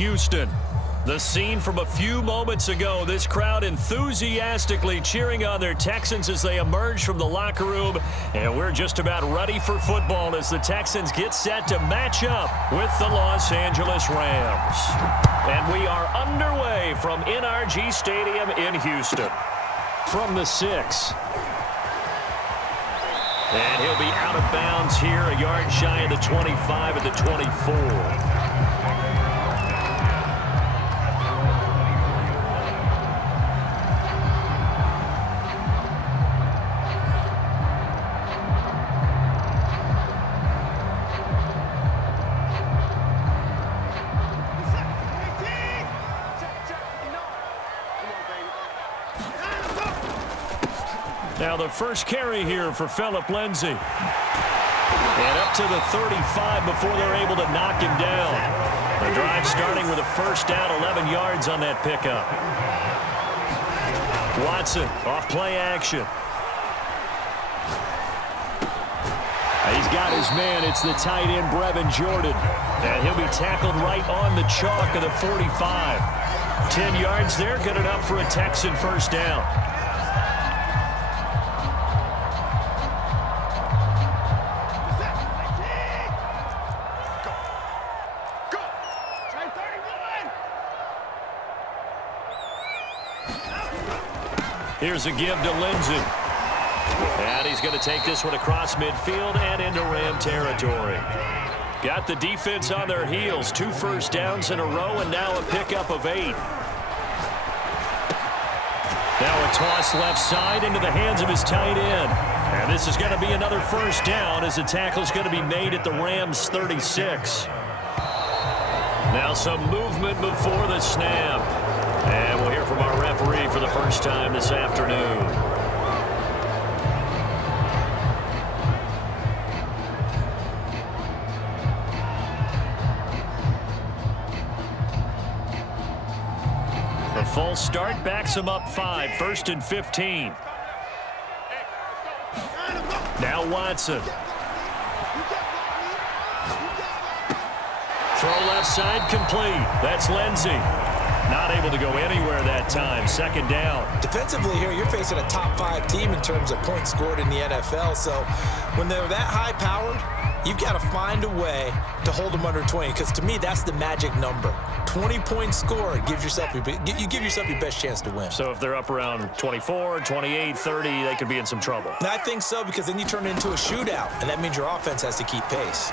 Houston. The scene from a few moments ago, this crowd enthusiastically cheering on their Texans as they emerge from the locker room. And we're just about ready for football as the Texans get set to match up with the Los Angeles Rams. And we are underway from NRG Stadium in Houston. From the 6. And he'll be out of bounds here, a yard shy of the 25 at the 24. Now the first carry here for Phillip Lindsay. And up to the 35 before they're able to knock him down. The drive starting with a first down, 11 yards on that pickup. Watson off play action. He's got his man. It's the tight end, Brevin Jordan. And he'll be tackled right on the chalk of the 45. 10 yards there, good enough for a Texan first down. Here's a give to Lindsay. And he's going to take this one across midfield and into Ram territory. Got the defense on their heels. 2 first downs in a row and now a pickup of 8. Now a toss left side into the hands of his tight end. And this is going to be another first down as the tackle is going to be made at the Rams 36. Now some movement before the snap. And we'll hear from our referee for the first time this afternoon. The false start backs him up 5, 1st and 15. Now Watson. Throw left side complete. That's Lindsay. Not able to go anywhere that time. 2nd down. Defensively here, you're facing a top 5 team in terms of points scored in the NFL. So when they're that high-powered, you've got to find a way to hold them under 20. Because to me, that's the magic number. 20 points scored gives yourself you give yourself your best chance to win. So if they're up around 24, 28, 30, they could be in some trouble. And I think so, because then you turn it into a shootout, and that means your offense has to keep pace.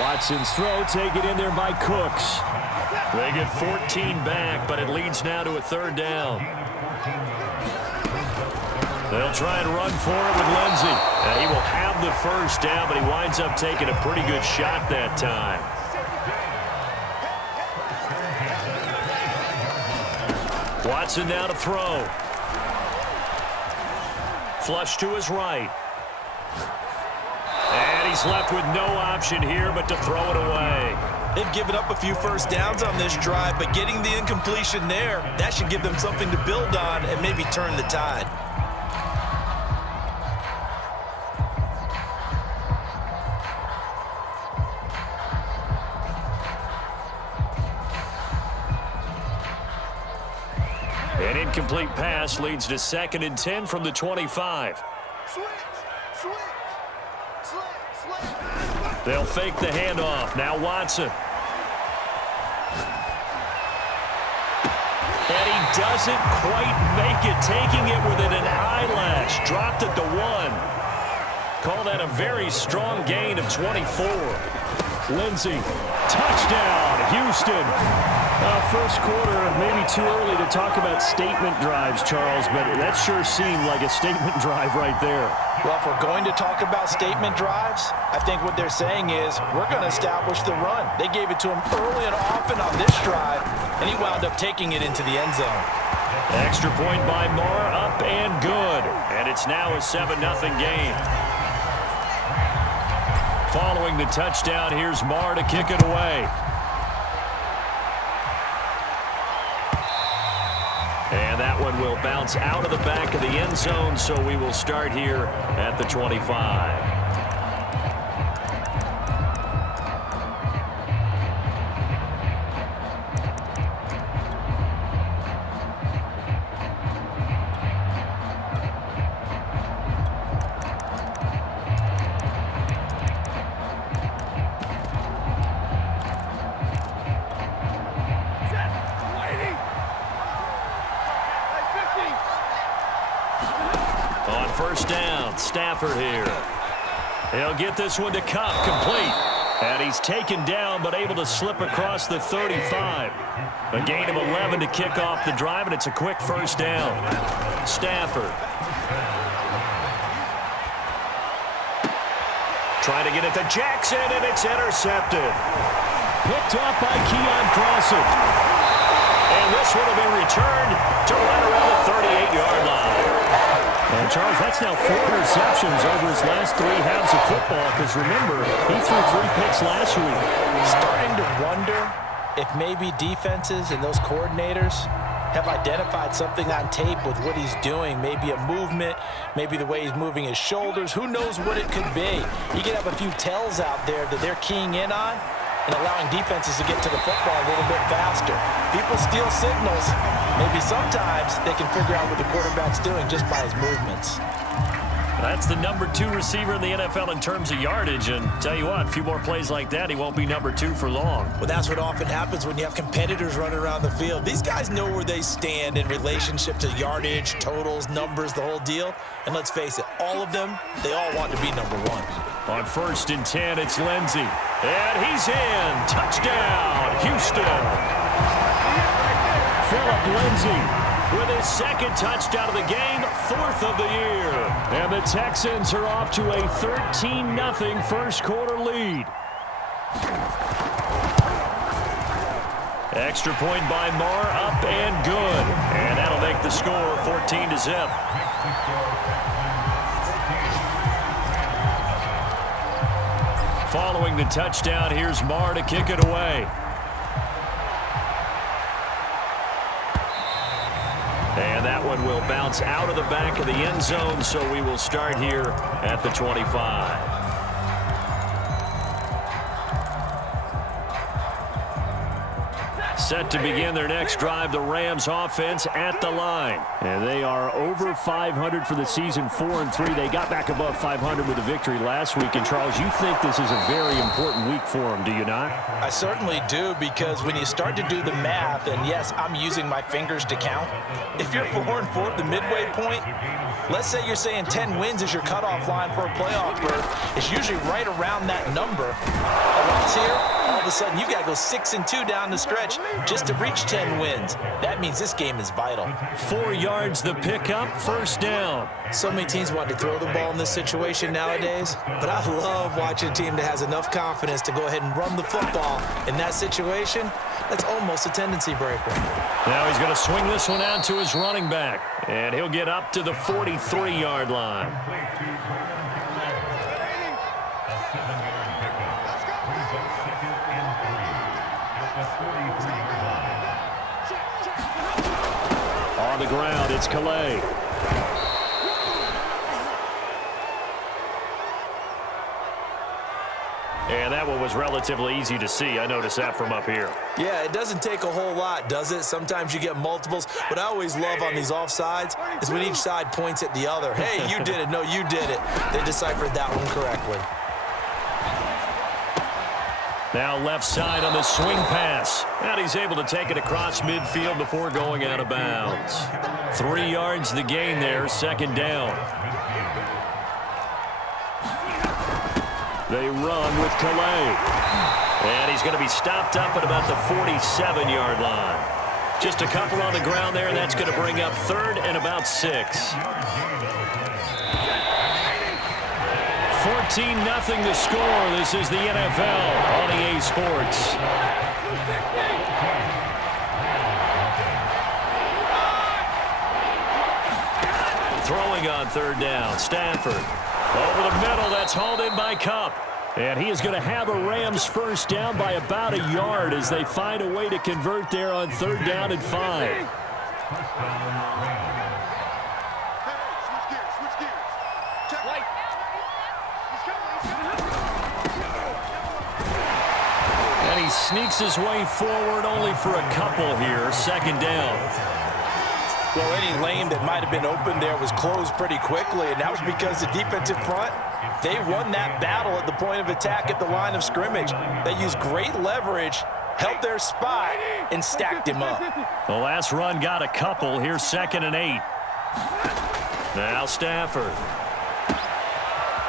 Watson's throw taken in there by Cooks. They get 14 back, but it leads now to a 3rd down. They'll try and run for it with Lindsay. And he will have the first down, but he winds up taking a pretty good shot that time. Watson now to throw. Flush to his right. And he's left with no option here but to throw it away. They've given up a few first downs on this drive, but getting the incompletion there, that should give them something to build on and maybe turn the tide. An incomplete pass leads to 2nd and 10 from the 25. They'll fake the handoff. Now Watson. And he doesn't quite make it, taking it within an eyelash. Dropped at the 1. Call that a very strong gain of 24. Lindsay, touchdown, Houston. First quarter, maybe too early to talk about statement drives, Charles, but that sure seemed like a statement drive right there. Well, if we're going to talk about statement drives, I think what they're saying is we're going to establish the run. They gave it to him early and often on this drive, and he wound up taking it into the end zone. Extra point by Moore, up and good. And it's now a 7-0 game. Following the touchdown, here's Marr to kick it away. And that one will bounce out of the back of the end zone, so we will start here at the 25. first down. Stafford here. He'll get this one to Cup, complete. And he's taken down, but able to slip across the 35. A gain of 11 to kick off the drive, and it's a quick first down. Stafford. Trying to get it to Jackson, and it's intercepted. Picked off by Keon Crossen. And this one will be returned to right around the 38-yard line. And, Charles, that's now 4 interceptions over his last 3 halves of football, because, remember, he threw 3 picks last week. Starting to wonder if maybe defenses and those coordinators have identified something on tape with what he's doing. Maybe a movement, maybe the way he's moving his shoulders. Who knows what it could be? You could have a few tells out there that they're keying in on and allowing defenses to get to the football a little bit faster. People steal signals. Maybe sometimes they can figure out what the quarterback's doing just by his movements. That's the number 2 receiver in the NFL in terms of yardage. And tell you what, a few more plays like that, he won't be number 2 for long. Well, that's what often happens when you have competitors running around the field. These guys know where they stand in relationship to yardage, totals, numbers, the whole deal. And let's face it, all of them, they all want to be number 1. On 1st and 10, it's Lindsey. And he's in. Touchdown, Houston. Phillip Lindsey with his 2nd touchdown of the game, 4th of the year. And the Texans are off to a 13-0 first quarter lead. Extra point by Marr, up and good. And that'll make the score 14-0. Following the touchdown, here's Marr to kick it away. And that one will bounce out of the back of the end zone, so we will start here at the 25. Set to begin their next drive, the Rams offense at the line. And they are over 500 for the season, 4-3. They got back above 500 with a victory last week. And, Charles, you think this is a very important week for them, do you not? I certainly do, because when you start to do the math, and yes, I'm using my fingers to count. If you're 4-4 at the midway point, let's say you're saying 10 wins is your cutoff line for a playoff berth. It's usually right around that number. A loss here, all of a sudden you got to go 6-2 down the stretch just to reach 10 wins. That means this game is vital. 4 yards the pickup, first down. So many teams want to throw the ball in this situation nowadays, but I love watching a team that has enough confidence to go ahead and run the football. In that situation, that's almost a tendency breaker. Now he's going to swing this one out to his running back, and he'll get up to the 43-yard line. On the ground, it's Calais. And that one was relatively easy to see. I noticed that from up here. Yeah, it doesn't take a whole lot, does it? Sometimes you get multiples. What I always love on these offsides is when each side points at the other. Hey, you did it. No, you did it. They deciphered that one correctly. Now left side on the swing pass. And he's able to take it across midfield before going out of bounds. 3 yards the gain there, second down. They run with Calais. And he's going to be stopped up at about the 47-yard line. Just a couple on the ground there, and that's going to bring up 3rd and about 6. 14-0 the score. This is the NFL on EA Sports. Throwing on 3rd down, Stafford. Over the middle, that's hauled in by Cup. And he is going to have a Rams first down by about a yard as they find a way to convert there on 3rd down and 5. And he sneaks his way forward only for a couple here, second down. Well, any lane that might have been open there was closed pretty quickly, and that was because the defensive front, they won that battle at the point of attack at the line of scrimmage. They used great leverage, held their spot, and stacked him up. The last run got a couple. Here's 2nd and 8. Now Stafford.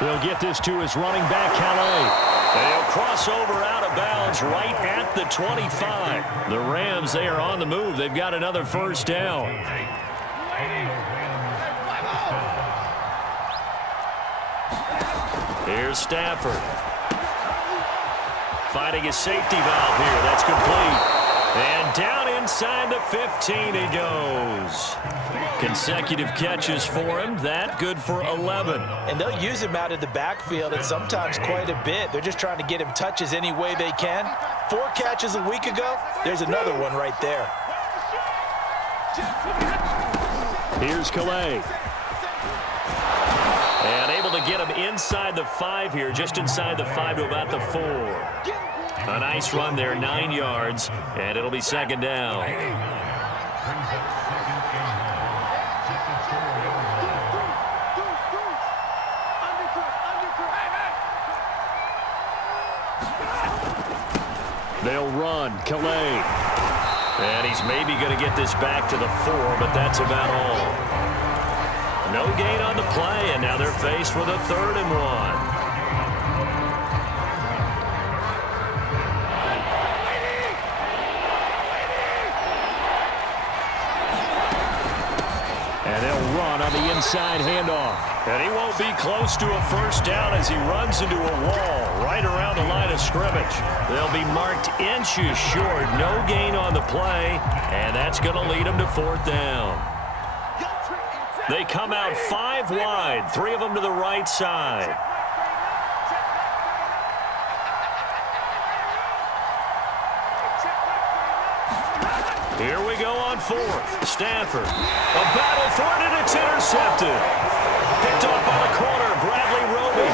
He'll get this to his running back, Calais. They'll cross over out of bounds right at the 25. The Rams, they are on the move. They've got another first down. Here's Stafford. Finding his safety valve here. That's complete. And down inside the 15 he goes. Consecutive catches for him. That good for 11. And they'll use him out of the backfield, and sometimes quite a bit. They're just trying to get him touches any way they can. 4 catches a week ago. There's another one right there. Here's Calais. And able to get him inside the 5 here, just inside the 5 to about the 4. A nice run there, 9 yards, and it'll be second down. They'll run. Calais. And he's maybe going to get this back to the 4, but that's about all. No gain on the play, and now they're faced with a 3rd and 1. And they'll run on the inside handoff. And he won't be close to a first down as he runs into a wall right around the line of scrimmage. They'll be marked inches short. No gain on the play, and that's going to lead them to 4th down. They come out 5 wide, 3 of them to the right side. Here we go on 4th. Stafford. A battle for it, and it's intercepted. Picked off by the corner, Bradley Roby.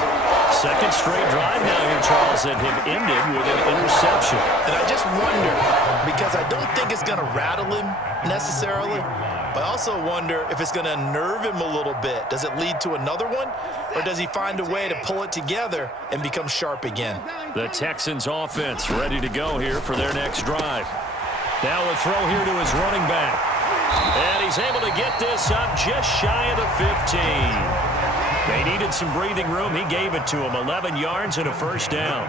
Second straight drive now here, Charles, that have ended with an interception. And I just wonder, because I don't think it's going to rattle him necessarily, but I also wonder if it's going to nerve him a little bit. Does it lead to another one, or does he find a way to pull it together and become sharp again? The Texans offense ready to go here for their next drive. Now a throw here to his running back. And he's able to get this up just shy of the 15. They needed some breathing room. He gave it to him. 11 yards and a first down.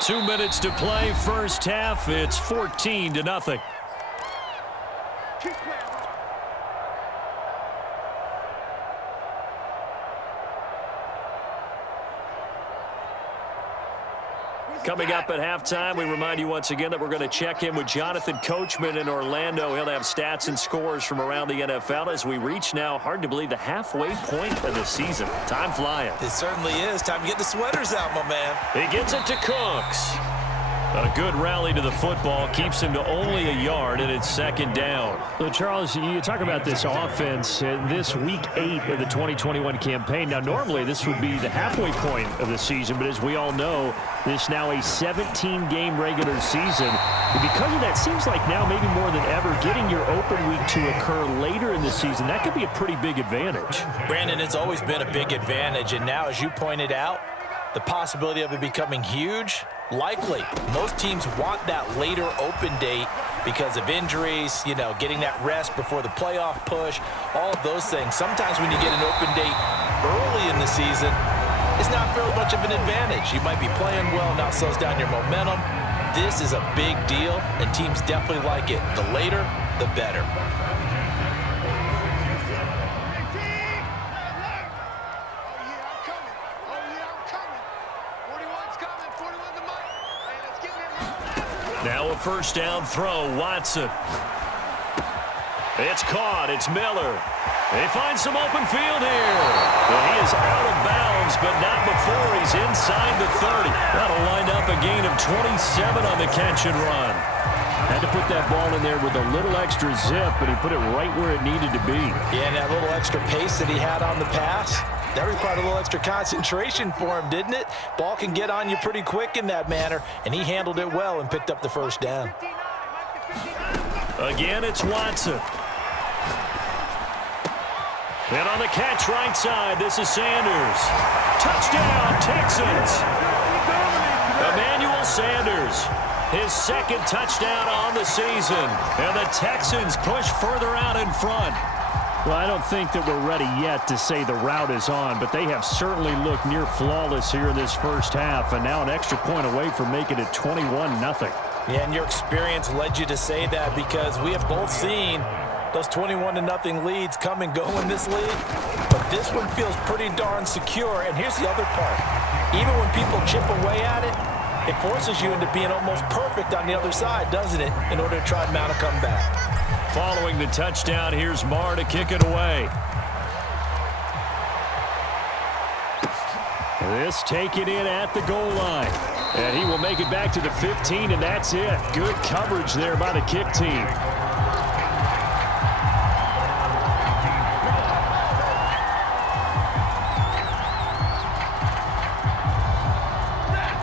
2 minutes to play, first half. It's 14-0. Coming up at halftime, we remind you once again that we're going to check in with Jonathan Coachman in Orlando. He'll have stats and scores from around the NFL as we reach now, hard to believe, the halfway point of the season. Time flying. It certainly is. Time to get the sweaters out, my man. He gets it to Cooks. A good rally to the football keeps him to only a yard, and it's second down. So, Charles, you talk about this offense this week 8 of the 2021 campaign. Now, normally this would be the halfway point of the season, but as we all know, this now a 17-game regular season. And because of that, seems like now maybe more than ever, getting your open week to occur later in the season, that could be a pretty big advantage. Brandon, it's always been a big advantage, and now, as you pointed out, the possibility of it becoming huge, likely. Most teams want that later open date because of injuries, you know, getting that rest before the playoff push, all of those things. Sometimes when you get an open date early in the season, it's not very much of an advantage. You might be playing well, now slows down your momentum. This is a big deal, and teams definitely like it. The later, the better. Now a first down throw, Watson. It's caught, it's Miller. They find some open field here. And he is out of bounds, but not before he's inside the 30. That'll wind up a gain of 27 on the catch and run. Had to put that ball in there with a little extra zip, but he put it right where it needed to be. Yeah, and that little extra pace that he had on the pass, that required a little extra concentration for him, didn't it? Ball can get on you pretty quick in that manner, and he handled it well and picked up the first down. Again, it's Watson. And on the catch right side, this is Sanders. Touchdown, Texans. Emmanuel Sanders, his second touchdown on the season. And the Texans push further out in front. Well, I don't think that we're ready yet to say the route is on, but they have certainly looked near flawless here in this first half, and now an extra point away from making it 21-0. Yeah, and your experience led you to say that because we have both seen those 21-0 leads come and go in this league, but this one feels pretty darn secure. And here's the other part. Even when people chip away at it, it forces you into being almost perfect on the other side, doesn't it, in order to try and mount a comeback. Following the touchdown, here's Marr to kick it away. This taken in at the goal line. And he will make it back to the 15, and that's it. Good coverage there by the kick team.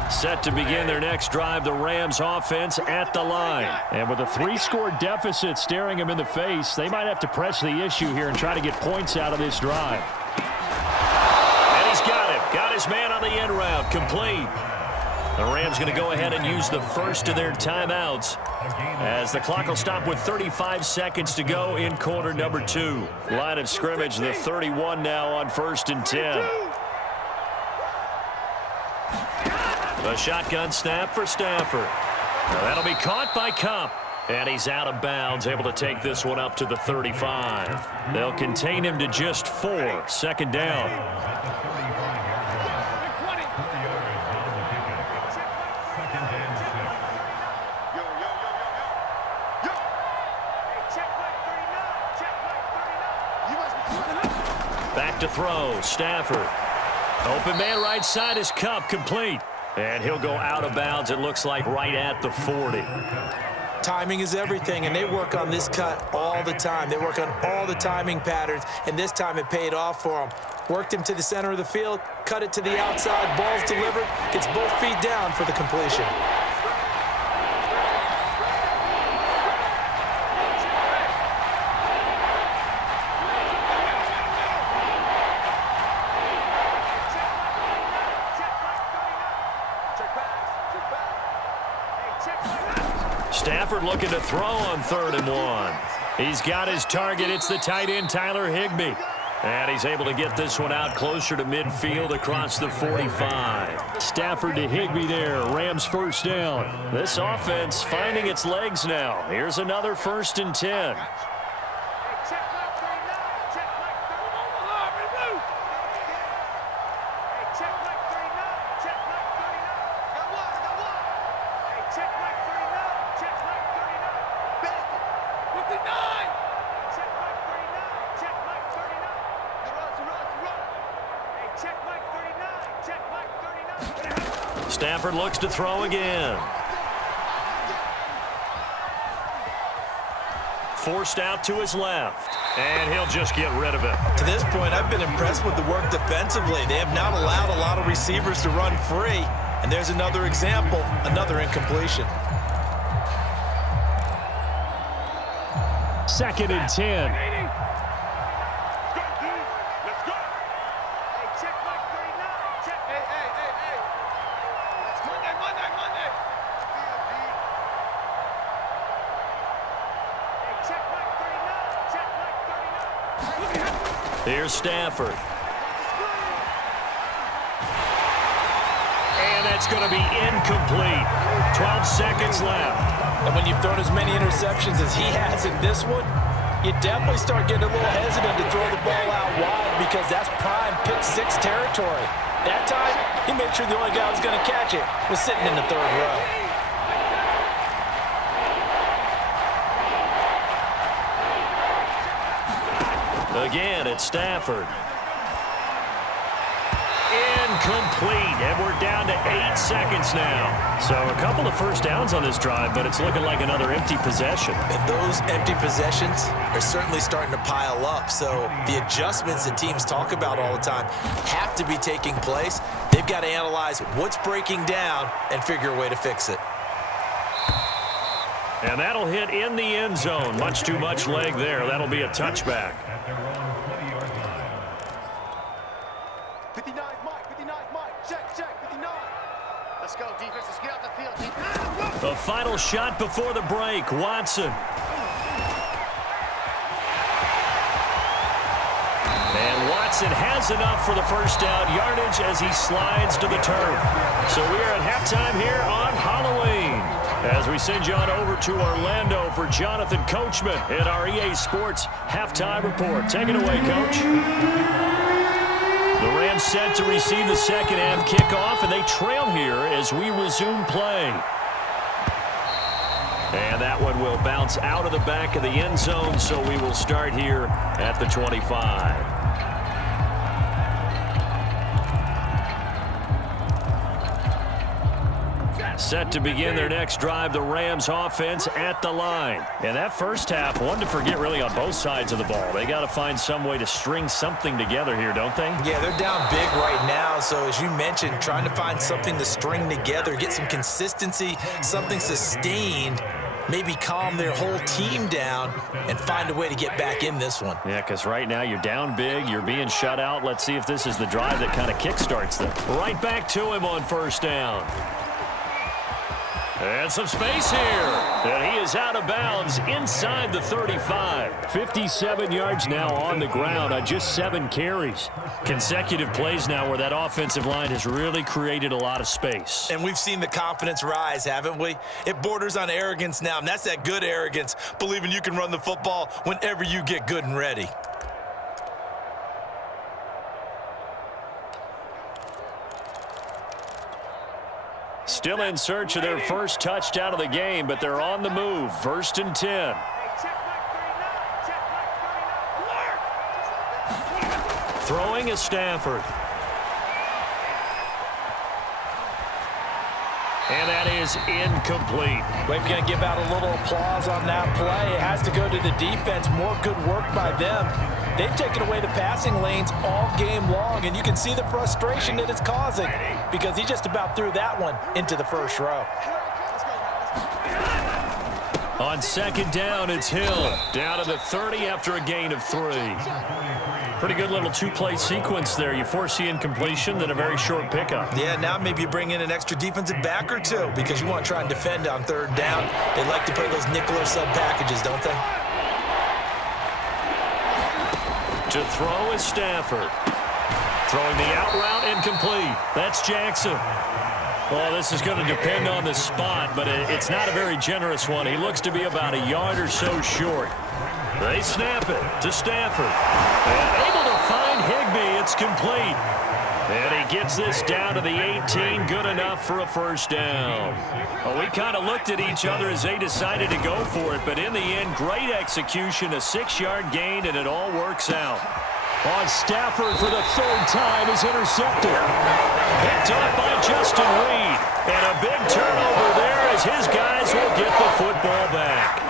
Set to begin their next drive, the Rams offense at the line. And with a 3-score deficit staring them in the face, they might have to press the issue here and try to get points out of this drive. And he's got him. Got his man on the end route. Complete. The Rams going to go ahead and use the first of their timeouts as the clock will stop with 35 seconds to go in quarter number 2. Line of scrimmage, the 31 now on 1st and 10. The shotgun snap for Stafford. Now that'll be caught by Kupp. And he's out of bounds, able to take this one up to the 35. They'll contain him to just 4. 2nd down. Back to throw. Stafford. Open man right side is Kupp, complete. And he'll go out of bounds, it looks like, right at the 40. Timing is everything, and they work on this cut all the time. They work on all the timing patterns, and this time it paid off for them. Worked him to the center of the field, cut it to the outside, ball's delivered, gets both feet down for the completion. Stafford looking to throw on 3rd and 1. He's got his target. It's the tight end, Tyler Higbee. And he's able to get this one out closer to midfield across the 45. Stafford to Higbee there. Rams 1st down. This offense finding its legs now. Here's another 1st and 10. Stafford looks to throw again. Forced out to his left. And he'll just get rid of it. To this point, I've been impressed with the work defensively. They have not allowed a lot of receivers to run free. And there's another example, another incompletion. 2nd and 10. Here's Stafford. And that's going to be incomplete. 12 seconds left. And when you've thrown as many interceptions as he has in this one, you definitely start getting a little hesitant to throw the ball out wide because that's prime pick-6 territory. That time, he made sure the only guy who was going to catch it was sitting in the 3rd row. Again, it's Stafford. Incomplete, and we're down to 8 seconds now. So a couple of 1st downs on this drive, but it's looking like another empty possession. And those empty possessions are certainly starting to pile up. So the adjustments that teams talk about all the time have to be taking place. They've got to analyze what's breaking down and figure a way to fix it. And that'll hit in the end zone. Much too much leg there. That'll be a touchback. 59, Mike, check, 59. Let's go, defense, let's get out the field, defense. The final shot before the break, Watson. And Watson has enough for the first down yardage as he slides to the turf. So we are at halftime here on Halloween, as we send you on over to Orlando for Jonathan Coachman at our EA Sports Halftime Report. Take it away, Coach. The Rams set to receive the second half kickoff, and they trail here as we resume play. And that one will bounce out of the back of the end zone, so we will start here at the 25. Set to begin their next drive, the Rams offense at the line. And that first half, one to forget really on both sides of the ball. They got to find some way to string something together here, don't they? Yeah, they're down big right now. So as you mentioned, trying to find something to string together, get some consistency, something sustained, maybe calm their whole team down and find a way to get back in this one. Yeah, because right now you're down big, you're being shut out. Let's see if this is the drive that kind of kickstarts them. Right back to him on first down. And some space here. And he is out of bounds inside the 35. 57 yards now on the ground on just 7 carries. Consecutive plays now where that offensive line has really created a lot of space. And we've seen the confidence rise, haven't we? It borders on arrogance now, and that's that good arrogance, believing you can run the football whenever you get good and ready. Still in search of their first touchdown of the game, but they're on the move. 1st and 10. Throwing is Stafford. And that is incomplete. We're going to give out a little applause on that play. It has to go to the defense. More good work by them. They've taken away the passing lanes all game long, and you can see the frustration that it's causing because he just about threw that one into the first row. On second down, it's Hill. Down to the 30 after a gain of 3. Pretty good little two-play sequence there. You force the incompletion, then a very short pickup. Yeah, now maybe you bring in an extra defensive back or two because you want to try and defend on 3rd down. They like to play those nickel or sub packages, don't they? To throw is Stafford. Throwing the out route incomplete. That's Jackson. Well, this is going to depend on the spot, but it's not a very generous one. He looks to be about a yard or so short. They snap it to Stafford. And able to find Higbee. It's complete. And he gets this down to the 18. Good enough for a first down. Well, we kind of looked at each other as they decided to go for it, but in the end, great execution, a 6-yard gain, and it all works out. On Stafford for the 3rd time is intercepted. Picked up by Justin Reed. And a big turnover there as his guys will get the football back.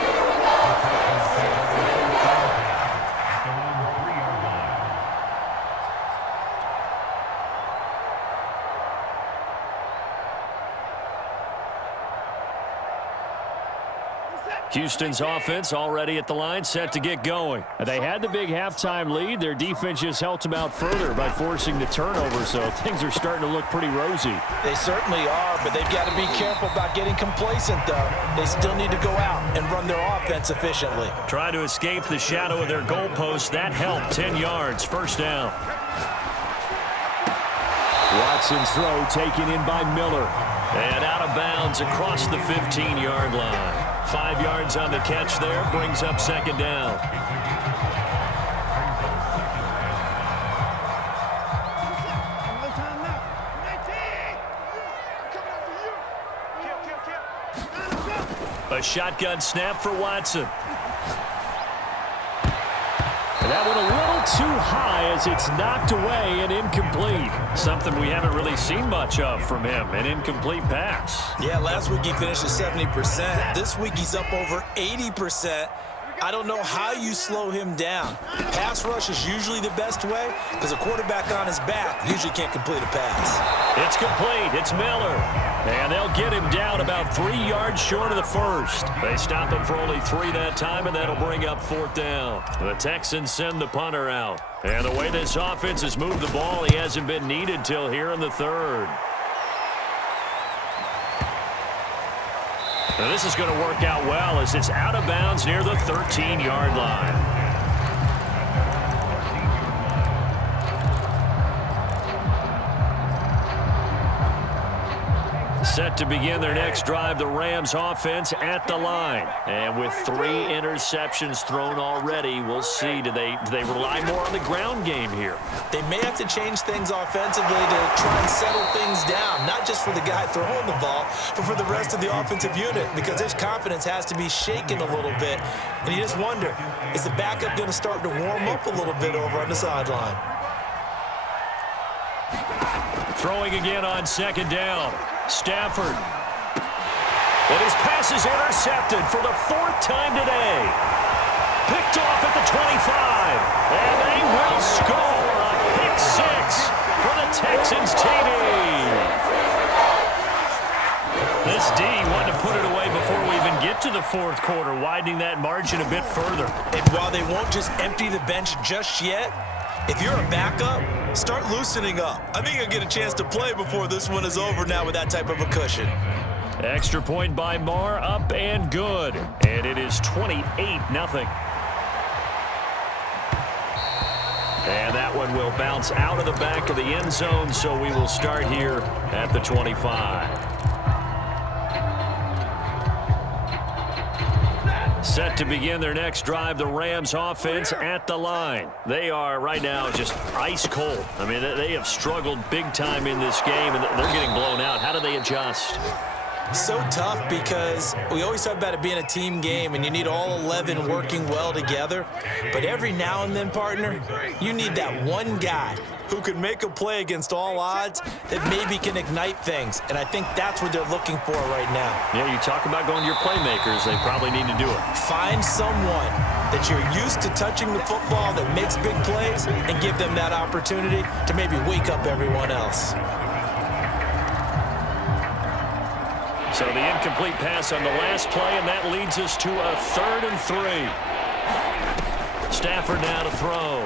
Houston's offense already at the line, set to get going. They had the big halftime lead. Their defense just helped them out further by forcing the turnover, so things are starting to look pretty rosy. They certainly are, but they've got to be careful about getting complacent, though. They still need to go out and run their offense efficiently. Try to escape the shadow of their goalpost. That helped. 10 yards, first down. Watson's throw taken in by Miller. And out of bounds across the 15-yard line. 5 yards on the catch there, brings up second down. A shotgun snap for Watson. And that one a little too high as it's knocked away and incomplete. Something we haven't really seen much of from him, an incomplete pass. Yeah, last week he finished at 70%. This week he's up over 80%. I don't know how you slow him down. Pass rush is usually the best way because a quarterback on his back usually can't complete a pass. It's complete. It's Miller. And they'll get him down about 3 yards short of the first. They stop him for only 3 that time, and that'll bring up 4th down. The Texans send the punter out. And the way this offense has moved the ball, he hasn't been needed till here in the 3rd. Now this is going to work out well as it's out of bounds near the 13-yard line. Set to begin their next drive, the Rams offense at the line. And with 3 interceptions thrown already, we'll see. Do they rely more on the ground game here? They may have to change things offensively to try and settle things down, not just for the guy throwing the ball, but for the rest of the offensive unit, because his confidence has to be shaken a little bit. And you just wonder, is the backup going to start to warm up a little bit over on the sideline? Throwing again on second down. Stafford. And his pass is intercepted for the 4th time today. Picked off at the 25. And they will score a pick 6 for the Texans TD. This D wanted to put it away before we even get to the 4th quarter, widening that margin a bit further. And while they won't just empty the bench just yet, if you're a backup, start loosening up. I think you'll get a chance to play before this one is over now with that type of a cushion. Extra point by Marr, up and good. And it is 28-0. And that one will bounce out of the back of the end zone, so we will start here at the 25. Set to begin their next drive, the Rams offense at the line. They are right now just ice cold. I mean, they have struggled big time in this game, and they're getting blown out. How do they adjust? So tough, because we always talk about it being a team game and you need all 11 working well together. But every now and then, partner, you need that one guy who can make a play against all odds that maybe can ignite things. And I think that's what they're looking for right now. Yeah, you talk about going to your playmakers. They probably need to do it. Find someone that you're used to touching the football that makes big plays and give them that opportunity to maybe wake up everyone else. So the incomplete pass on the last play, and that leads us to a 3rd and 3. Stafford now to throw.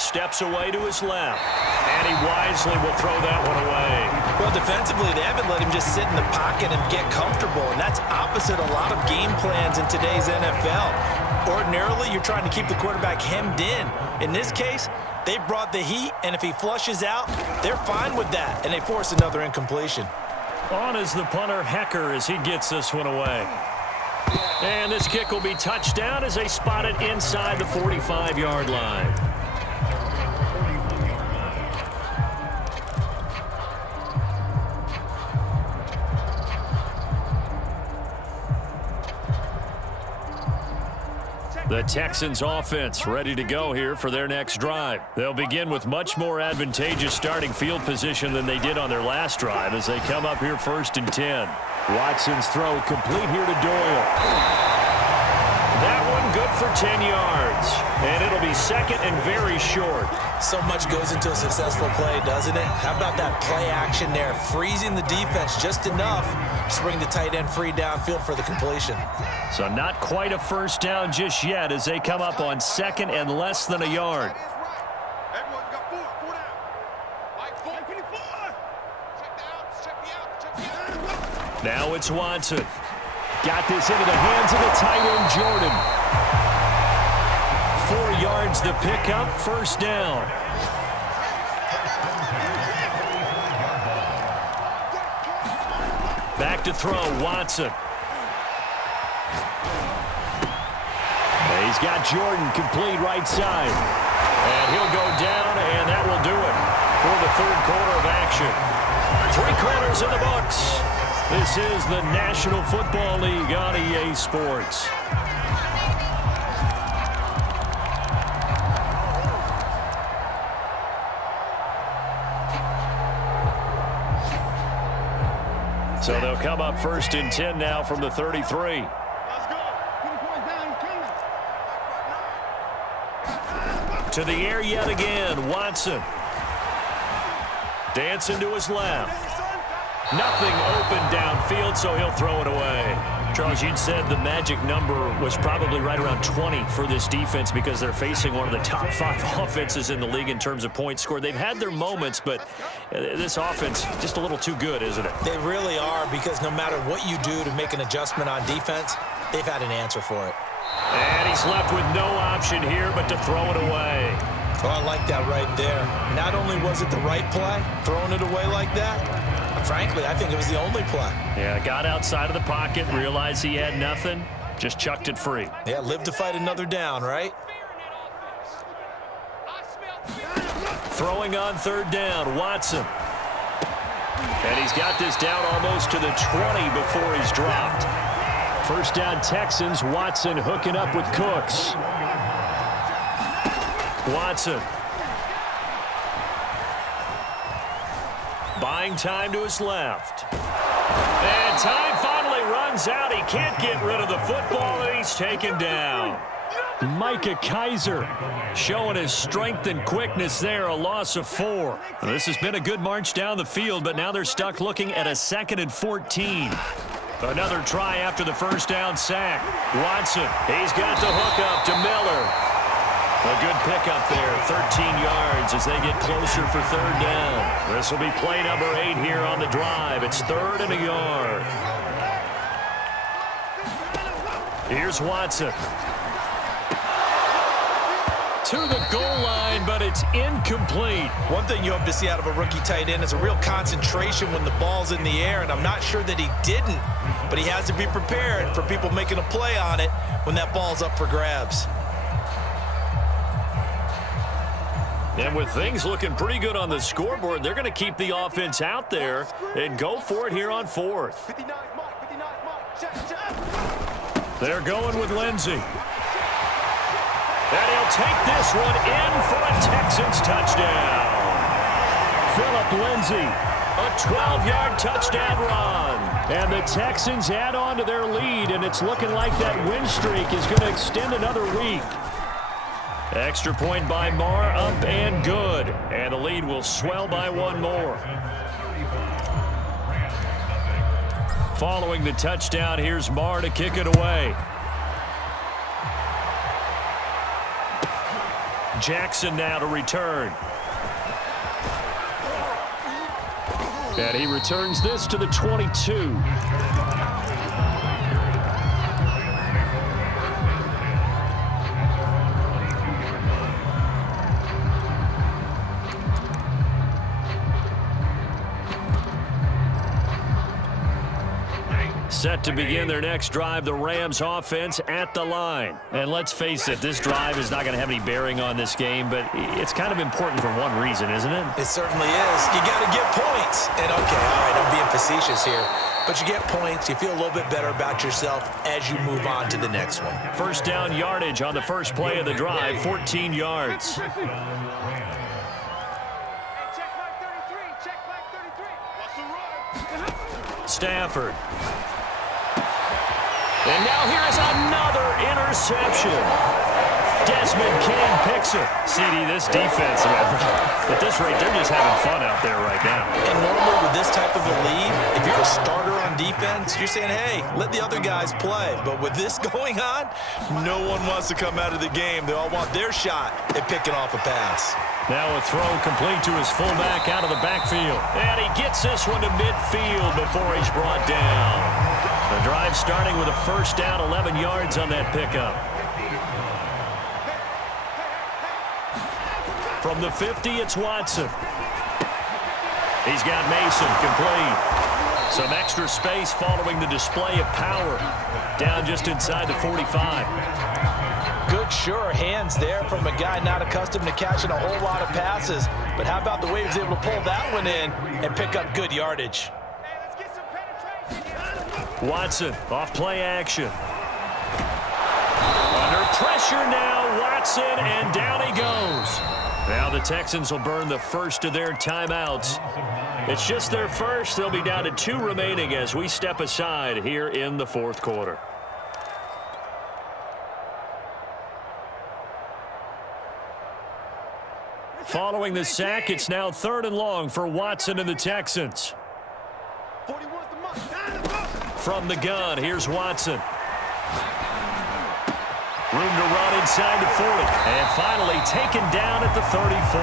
Steps away to his left, and he wisely will throw that one away. Well, defensively, they haven't let him just sit in the pocket and get comfortable, and that's opposite a lot of game plans in today's NFL. Ordinarily, you're trying to keep the quarterback hemmed in. In this case, they brought the heat, and if he flushes out, they're fine with that, and they force another incompletion. On is the punter, Hecker, as he gets this one away. And this kick will be touchdown as they spot it inside the 45-yard line. The Texans offense ready to go here for their next drive. They'll begin with much more advantageous starting field position than they did on their last drive as they come up here 1st and 10. Watson's throw complete here to Doyle. That one good for 10 yards. And it'll be 2nd and very short. So much goes into a successful play, doesn't it? How about that play action there? Freezing the defense just enough to bring the tight end free downfield for the completion. So not quite a first down just yet as they come up on 2nd and less than a yard. Now it's Watson. Got this into the hands of the tight end, Jordan. 4 yards the pickup, 1st down. Back to throw, Watson. He's got Jordan complete right side. And he'll go down, and that will do it for the 3rd quarter of action. 3 quarters in the books. This is the National Football League on EA Sports. So they'll come up 1st and 10 now from the 33. To the air yet again, Watson. Dancing to his left. Nothing open downfield, so he'll throw it away. Charles, you'd said the magic number was probably right around 20 for this defense because they're facing one of the top 5 offenses in the league in terms of points scored. They've had their moments, but this offense just a little too good, isn't it? They really are, because no matter what you do to make an adjustment on defense, they've had an answer for it. And he's left with no option here but to throw it away. Oh, I like that right there. Not only was it the right play, throwing it away like that, frankly, I think it was the only play. Yeah, got outside of the pocket, realized he had nothing, just chucked it free. Yeah, live to fight another down, right? Throwing on third down, Watson. And he's got this down almost to the 20 before he's dropped. First down Texans, Watson hooking up with Cooks. Watson. Buying time to his left. And time finally runs out. He can't get rid of the football, and he's taken down. Micah Kiser showing his strength and quickness there, a loss of 4. Well, this has been a good march down the field, but now they're stuck looking at a 2nd and 14. Another try after the first down sack. Watson, he's got the hook up to Miller. A good pickup there, 13 yards as they get closer for third down. This will be play number 8 here on the drive. It's 3rd and a yard. Here's Watson. To the goal line, but it's incomplete. One thing you hope to see out of a rookie tight end is a real concentration when the ball's in the air, and I'm not sure that he didn't, but he has to be prepared for people making a play on it when that ball's up for grabs. And with things looking pretty good on the scoreboard, they're going to keep the offense out there and go for it here on 4th. They're going with Lindsey. And he'll take this one in for a Texans touchdown. Phillip Lindsay, a 12-yard touchdown run. And the Texans add on to their lead, and it's looking like that win streak is going to extend another week. Extra point by Marr, up and good. And the lead will swell by 1 more. Following the touchdown, here's Marr to kick it away. Jackson now to return. And he returns this to the 22. Set to begin their next drive, the Rams offense at the line. And let's face it, this drive is not going to have any bearing on this game, but it's kind of important for one reason, isn't it? It certainly is. You got to get points. And okay, all right, I'm being facetious here, but you get points, you feel a little bit better about yourself as you move on to the next one. First down yardage on the first play of the drive, 14 yards. Stafford. And now here's another interception. Desmond King picks it. CD, this defense, at this rate, they're just having fun out there right now. And normally with this type of a lead, if you're a starter on defense, you're saying, hey, let the other guys play. But with this going on, no one wants to come out of the game. They all want their shot at picking off a pass. Now a throw complete to his fullback out of the backfield. And he gets this one to midfield before he's brought down. The drive starting with a first down, 11 yards on that pickup. From the 50, it's Watson. He's got Mason complete. Some extra space following the display of power. Down just inside the 45. Good, sure hands there from a guy not accustomed to catching a whole lot of passes. But how about the way he was able to pull that one in and pick up good yardage? Watson off play action. Under pressure now, Watson, and down he goes. Now the Texans will burn the first of their timeouts. It's just their first. They'll be down to 2 remaining as we step aside here in the 4th quarter. Following the sack, it's now 3rd and long for Watson and the Texans. From the gun, here's Watson. Room to run inside the 40. And finally taken down at the 34.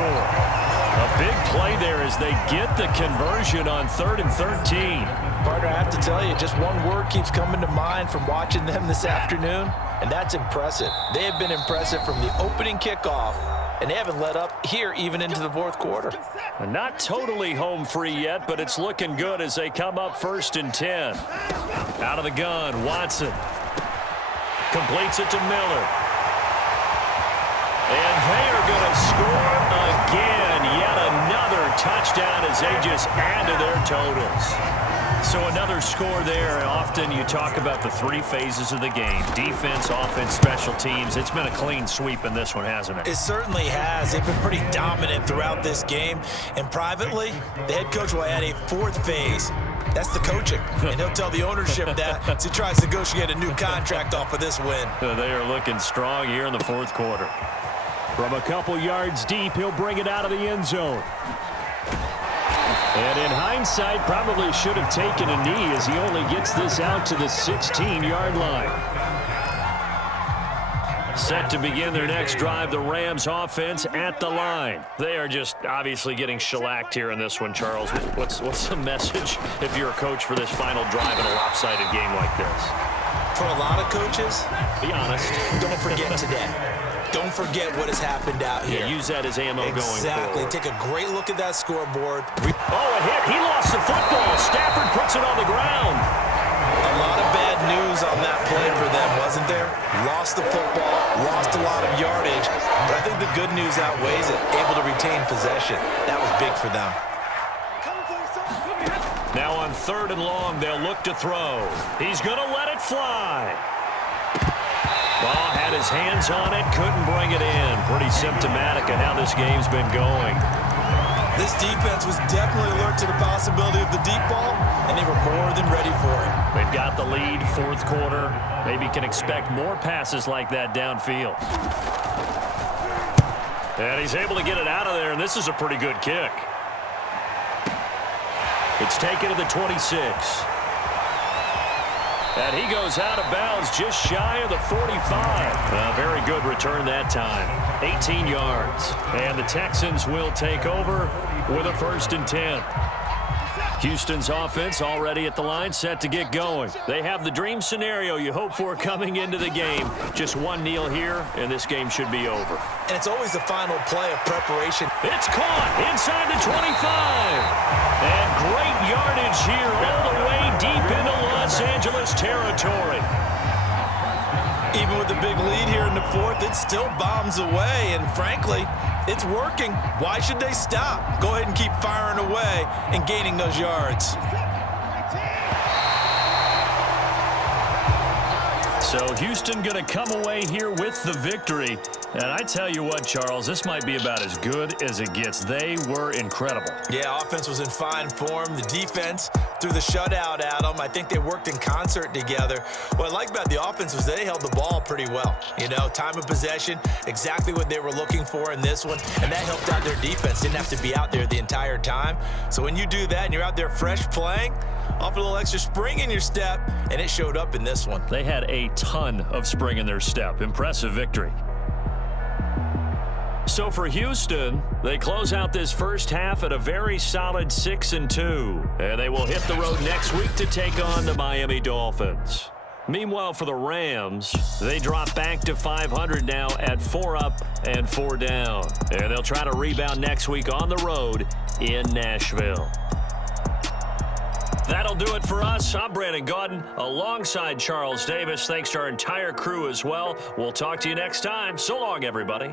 A big play there as they get the conversion on 3rd and 13. Partner, I have to tell you, just one word keeps coming to mind from watching them this afternoon, and that's impressive. They have been impressive from the opening kickoff and they haven't let up here even into the fourth quarter. And not totally home free yet, but it's looking good as they come up 1st and 10. Out of the gun, Watson completes it to Miller. And they are going to score again. Yet another touchdown as they just add to their totals. So another score there. Often you talk about the 3 phases of the game: defense, offense, special teams. It's been a clean sweep in this one, hasn't it? It certainly has. They've been pretty dominant throughout this game. And privately, the head coach will add a 4th phase. That's the coaching. And he'll tell the ownership that as he tries to negotiate a new contract off of this win. They are looking strong here in the 4th quarter. From a couple yards deep, he'll bring it out of the end zone. And in hindsight, probably should have taken a knee as he only gets this out to the 16-yard line. Set to begin their next drive, the Rams offense at the line. They are just obviously getting shellacked here in this one, Charles. What's the message if you're a coach for this final drive in a lopsided game like this? For a lot of coaches, be honest, don't forget today. Don't forget what has happened out here. Yeah, use that as ammo going forward. Exactly. Take a great look at that scoreboard. Oh, a hit. He lost the football. Stafford puts it on the ground. A lot of bad news on that play for them, wasn't there? Lost the football, lost a lot of yardage, but I think the good news outweighs it. Able to retain possession. That was big for them. Now on 3rd and long, they'll look to throw. He's going to let it fly. Ball had his hands on it, couldn't bring it in. Pretty symptomatic of how this game's been going. This defense was definitely alert to the possibility of the deep ball, and they were more than ready for it. They've got the lead, 4th quarter. Maybe can expect more passes like that downfield. And he's able to get it out of there, and this is a pretty good kick. It's taken to the 26. And he goes out of bounds just shy of the 45. Very good return that time. 18 yards. And the Texans will take over with a 1st and 10. Houston's offense already at the line, set to get going. They have the dream scenario you hope for coming into the game. Just one kneel here, and this game should be over. And it's always the final play of preparation. It's caught inside the 25. And great yardage here all the way deep into Los Angeles territory. Even with the big lead here in the 4th, it still bombs away. And frankly, it's working. Why should they stop? Go ahead and keep firing away and gaining those yards. So Houston going to come away here with the victory. And I tell you what, Charles, this might be about as good as it gets. They were incredible. Yeah, offense was in fine form. The defense threw the shutout at them. I think they worked in concert together. What I like about the offense was they held the ball pretty well. You know, time of possession, exactly what they were looking for in this one. And that helped out their defense. Didn't have to be out there the entire time. So when you do that and you're out there fresh playing, off a little extra spring in your step, and it showed up in this one. They had a ton of spring in their step. Impressive victory. So for Houston, they close out this first half at a very solid 6-2. And they will hit the road next week to take on the Miami Dolphins. Meanwhile, for the Rams, they drop back to 500 now at 4 up and 4 down. And they'll try to rebound next week on the road in Nashville. That'll do it for us. I'm Brandon Gaudin alongside Charles Davis. Thanks to our entire crew as well. We'll talk to you next time. So long, everybody.